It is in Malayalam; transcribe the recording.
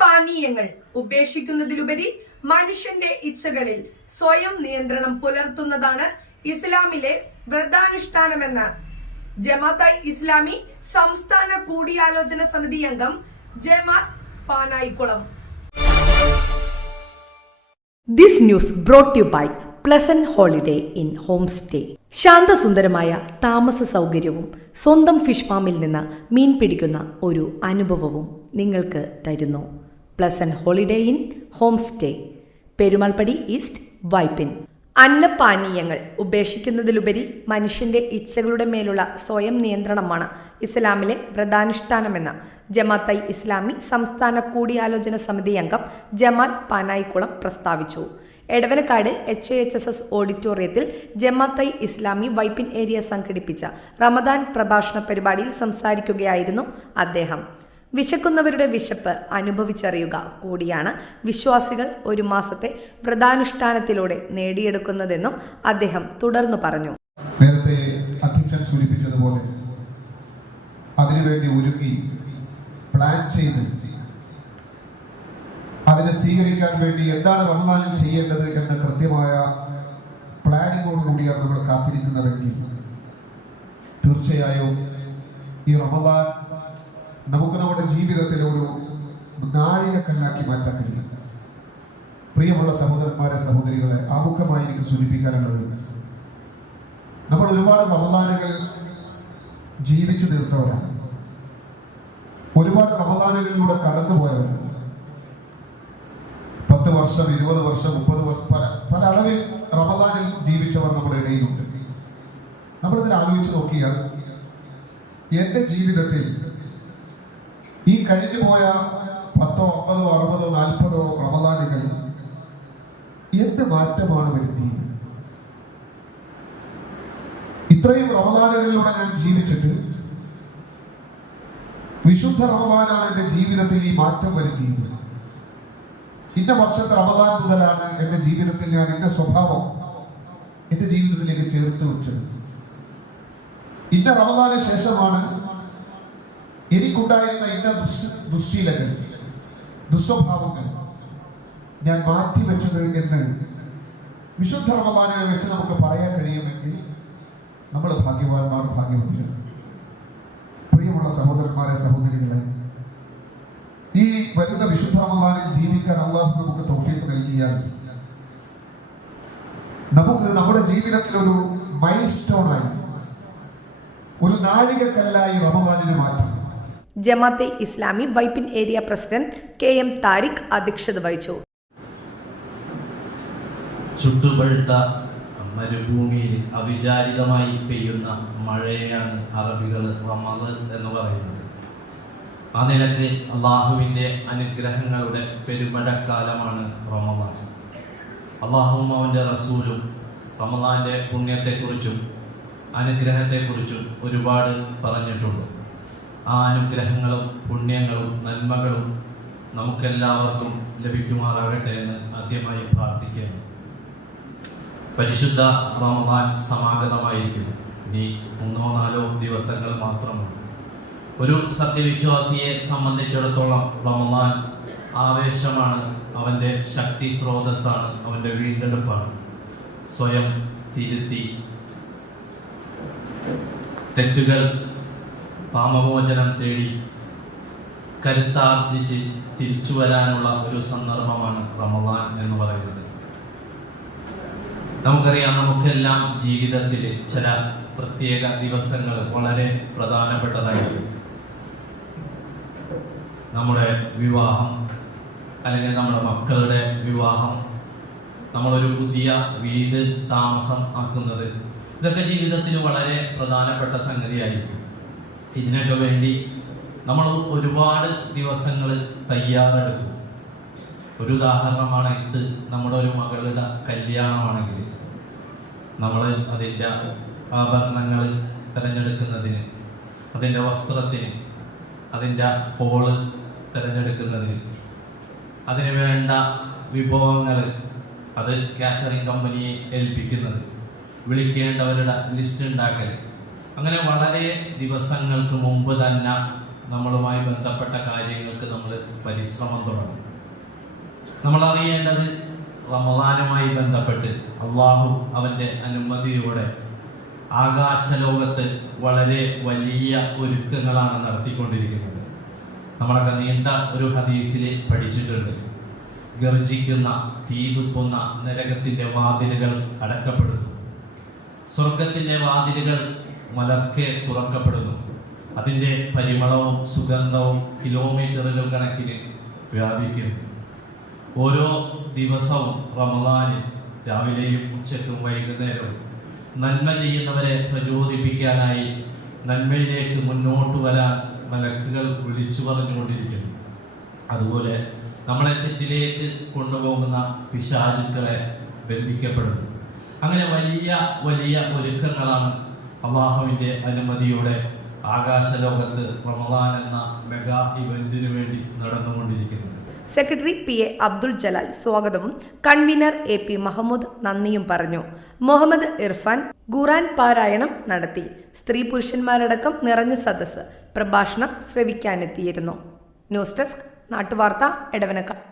പാനീയങ്ങൾ ഉപേക്ഷിക്കുന്നതിലുപരി മനുഷ്യന്റെ ഇച്ഛകളിൽ സ്വയം നിയന്ത്രണം പുലർത്തുന്നതാണ് ഇസ്ലാമിലെ വ്രതാനുഷ്ഠാനമെന്ന് ജമാഅത്തെ ഇസ്ലാമി സംസ്ഥാന കൂടിയാലോചന സമിതി അംഗം Jamal Panayikulam. This news brought to you by Pleasant Holiday in Homestay. ശാന്തസുന്ദരമായ താമസ സൗകര്യവും സ്വന്തം ഫിഷ് ഫാമിൽ നിന്ന് മീൻ പിടിക്കുന്ന ഒരു അനുഭവവും നിങ്ങൾക്ക് തരുന്നു. Pleasant holiday in home stay, Perumalpady east, Vypin. അന്നപാനീയങ്ങൾ ഉപേക്ഷിക്കുന്നതിലുപരി മനുഷ്യന്റെ ഇച്ഛകളുടെ മേലുള്ള സ്വയം നിയന്ത്രണമാണ് ഇസ്ലാമിലെ വ്രതാനുഷ്ഠാനമെന്ന് ജമാഅത്തെ ഇസ്ലാമി സംസ്ഥാന കൂടിയാലോചന സമിതി അംഗം ജമാൽ പാനായിക്കുളം പ്രസ്താവിച്ചു. എടവനക്കാട് HAHSS ഓഡിറ്റോറിയത്തിൽ ജമാഅത്തെ ഇസ്ലാമി വൈപ്പിൻ ഏരിയ സംഘടിപ്പിച്ച റമദാൻ പ്രഭാഷണ പരിപാടിയിൽ സംസാരിക്കുകയായിരുന്നു അദ്ദേഹം. വിശക്കുന്നവരുടെ വിശപ്പ് അനുഭവിച്ചറിയുക കൂടിയാണ് വിശ്വാസികൾ ഒരു മാസത്തെ വ്രതാനുഷ്ഠാനത്തിലൂടെ നേടിയെടുക്കുന്നതെന്നും അദ്ദേഹം തുടർന്നു പറഞ്ഞു. നേരത്തെ അധ്യക്ഷൻ സൂചിപ്പിച്ചതുപോലെ അതിനുവേണ്ടി ഒരുങ്ങി പ്ലാൻ ചെയ്ത് അതിനെ സ്വീകരിക്കാൻ വേണ്ടി എന്താണ് റമദാനിൽ ചെയ്യേണ്ടത് എന്ന കൃത്യമായ പ്ലാനിങ്ങോട് കൂടിയാണ് നമ്മൾ കാത്തിരിക്കുന്നതെങ്കിൽ തീർച്ചയായും ഈ റമദാൻ നമുക്ക് നമ്മുടെ ജീവിതത്തിലെ ഒരു നാഴികക്കല്ലാക്കി മാറ്റാൻ കഴിയും. പ്രിയമുള്ള സഹോദരന്മാരെ, സഹോദരികളെ, ആമുഖമായി എനിക്ക് സൂചിപ്പിക്കാനുള്ളത്, നമ്മൾ ഒരുപാട് റമദാനുകൾ ജീവിച്ചു തീർത്തവരാണ്. ഒരുപാട് റമദാനുകളിലൂടെ കടന്നുപോയവരാണ്. 10 വർഷം, 20 വർഷം, 30 വർഷം, പല അളവിൽ റമദാനിൽ ജീവിച്ചവർ നമ്മുടെ ഇടയിലുണ്ട്. നമ്മളിതിനെ ആലോചിച്ച് നോക്കിയാൽ എൻ്റെ ജീവിതത്തിൽ ഈ കഴിഞ്ഞുപോയ 10, 50, 60, 40 റമദാനുകൾ എന്ത് മാറ്റമാണ് വരുത്തിയത്? ഇത്രയും റമദാനുകളിലൂടെ ഞാൻ ജീവിച്ചിട്ട് വിശുദ്ധ റമദാനാണ് എൻ്റെ ജീവിതത്തിൽ ഈ മാറ്റം വരുത്തിയത്. ഇന്ന വർഷത്തെ റമദാൻ മുതലാണ് എൻ്റെ ജീവിതത്തിൽ ഞാൻ എന്റെ സ്വഭാവം എന്റെ ജീവിതത്തിലേക്ക് ചേർത്ത് വെച്ചത്. ഇന്ന റമദാന് ശേഷമാണ് എനിക്കുണ്ടായിരുന്ന ഇന്ന ദുശ്ശീലങ്ങൾ, ദുസ്വഭാവങ്ങൾ ഞാൻ മാറ്റിവെച്ചത് എന്ന് വിശുദ്ധ റമദാനെ വെച്ച് നമുക്ക് പറയാൻ കഴിയുമെങ്കിൽ നമ്മൾ ഭാഗ്യവാന്മാർ, ഭാഗ്യവതികൾ. പ്രിയമുള്ള സഹോദരന്മാരെ, സഹോദരികളെ, ഈ വരുന്ന വിശുദ്ധ റമദാനിൽ ജീവിക്കാൻ അല്ലാഹു നമുക്ക് തൗഫീഖ് നൽകിയാൽ നമുക്ക് നമ്മുടെ ജീവിതത്തിൽ ഒരു മൈൽ സ്റ്റോണായി, ഒരു നാഴികക്കല്ലായി റമദാനിനെ മാറ്റാം. Jamaat-e Islami Vypin area president KM Tariq അധ്യക്ഷത വഹിച്ചു. ചുട്ടുപഴുത്ത മരുഭൂമിയിൽ അവിചാരിതമായി പെയ്യുന്ന മഴയാണ് അറബികൾ റമദാൻ എന്ന് പറയുന്നത്. ആ നിലക്ക് അള്ളാഹുവിൻ്റെ അനുഗ്രഹങ്ങളുടെ പെരുമഴക്കാലമാണ് റമദാൻ. അള്ളാഹുവും അവൻ്റെ റസൂലും റമദാൻ്റെ പുണ്യത്തെക്കുറിച്ചും അനുഗ്രഹത്തെക്കുറിച്ചും ഒരുപാട് പറഞ്ഞിട്ടുണ്ട്. ആ അനുഗ്രഹങ്ങളും പുണ്യങ്ങളും നന്മകളും നമുക്കെല്ലാവർക്കും ലഭിക്കുമാറാകട്ടെ എന്ന് ആദ്യമായി പ്രാർത്ഥിക്കുകയാണ്. പരിശുദ്ധ റമദാൻ സമാഗതമായിരിക്കുന്നു. ഇനി 3-4 ദിവസങ്ങൾ മാത്രമാണ്. ഒരു സത്യവിശ്വാസിയെ സംബന്ധിച്ചിടത്തോളം റമദാൻ ആവേശമാണ്, അവൻ്റെ ശക്തി സ്രോതസ്സാണ്, അവൻ്റെ വീണ്ടെടുപ്പാണ്. സ്വയം തിരുത്തി തെറ്റുകൾ പാപമോചനം തേടി കരുത്താർജിച്ച് തിരിച്ചു വരാനുള്ള ഒരു സന്ദർഭമാണ് റമദാൻ എന്ന് പറയുന്നത്. നമുക്കറിയാം, നമുക്കെല്ലാം ജീവിതത്തിൽ ചില പ്രത്യേക ദിവസങ്ങൾ വളരെ പ്രധാനപ്പെട്ടതായിരിക്കും. നമ്മുടെ വിവാഹം, അല്ലെങ്കിൽ നമ്മുടെ മക്കളുടെ വിവാഹം, നമ്മളൊരു പുതിയ വീട് താമസം ആക്കുന്നത്, ഇതൊക്കെ ജീവിതത്തിൽ വളരെ പ്രധാനപ്പെട്ട സംഗതിയായിരിക്കും. ഇതിനൊക്കെ വേണ്ടി നമ്മൾ ഒരുപാട് ദിവസങ്ങൾ തയ്യാറെടുക്കും. ഒരു ഉദാഹരണമാണ്, നമ്മുടെ ഒരു മകളുടെ കല്യാണമാണെങ്കിൽ നമ്മൾ അതിൻ്റെ ആഭരണങ്ങൾ തിരഞ്ഞെടുക്കുന്നതിന്, അതിൻ്റെ വസ്ത്രത്തിന്, അതിൻ്റെ ഹോള് തിരഞ്ഞെടുക്കുന്നതിന്, അതിന് വേണ്ട വിഭവങ്ങൾ അത് കാറ്ററിംഗ് കമ്പനിയെ ഏൽപ്പിക്കുന്നത്, വിളിക്കേണ്ടവരുടെ ലിസ്റ്റ് ഉണ്ടാക്കൽ, അങ്ങനെ വളരെ ദിവസങ്ങൾക്ക് മുമ്പ് തന്നെ നമ്മളുമായി ബന്ധപ്പെട്ട കാര്യങ്ങൾക്ക് നമ്മൾ പരിശ്രമം തുടങ്ങും. നമ്മൾ അറിയേണ്ടത് റമദാനുമായി ബന്ധപ്പെട്ട് അള്ളാഹു അവൻ്റെ അനുമതിയോടെ ആകാശലോകത്ത് വളരെ വലിയ ഒരുക്കങ്ങളാണ് നടത്തിക്കൊണ്ടിരിക്കുന്നത്. നമ്മളൊക്കെ നീണ്ട ഒരു ഹദീസിൽ പഠിച്ചിട്ടുണ്ട്. ഗർജിക്കുന്ന തീതുപ്പുന്ന നരകത്തിൻ്റെ വാതിലുകൾ അടക്കപ്പെടുന്നു, സ്വർഗത്തിൻ്റെ വാതിലുകൾ മലർക്കെ തുറക്കപ്പെടുന്നു. അതിൻ്റെ പരിമളവും സുഗന്ധവും കിലോമീറ്ററുകൾ കണക്കിന് വ്യാപിക്കുന്നു. ഓരോ ദിവസവും റമദാനിൽ രാവിലെയും ഉച്ചയ്ക്കും വൈകുന്നേരവും നന്മ ചെയ്യുന്നവരെ പ്രചോദിപ്പിക്കാനായി നന്മയിലേക്ക് മുന്നോട്ട് വരാൻ മലക്കുകൾ വിളിച്ചു പറഞ്ഞുകൊണ്ടിരിക്കുന്നു. അതുപോലെ നമ്മളെ തെറ്റിലേക്ക് കൊണ്ടുപോകുന്ന പിശാചുക്കളെ ബന്ധിക്കപ്പെടുന്നു. അങ്ങനെ വലിയ വലിയ ഒരുക്കങ്ങളാണ് അള്ളാഹുവിൻ്റെ അനുമതിയോടെ ആകാശലോകത്ത് റമദാൻ എന്ന മെഗാ ഇവന്റിനു വേണ്ടി നടന്നുകൊണ്ടിരിക്കുന്നത്. സെക്രട്ടറി PA അബ്ദുൾ ജലാൽ സ്വാഗതവും കൺവീനർ AP മഹമ്മൂദ് നന്ദിയും പറഞ്ഞു. മുഹമ്മദ് ഇർഫാൻ ഖുർആൻ പാരായണം നടത്തി. സ്ത്രീ പുരുഷന്മാരടക്കം നിറഞ്ഞ സദസ്സ് പ്രഭാഷണം ശ്രവിക്കാനെത്തിയിരുന്നു. ന്യൂസ് ഡെസ്ക് നാട്ടുവാർത്ത എടവനക്കാട്.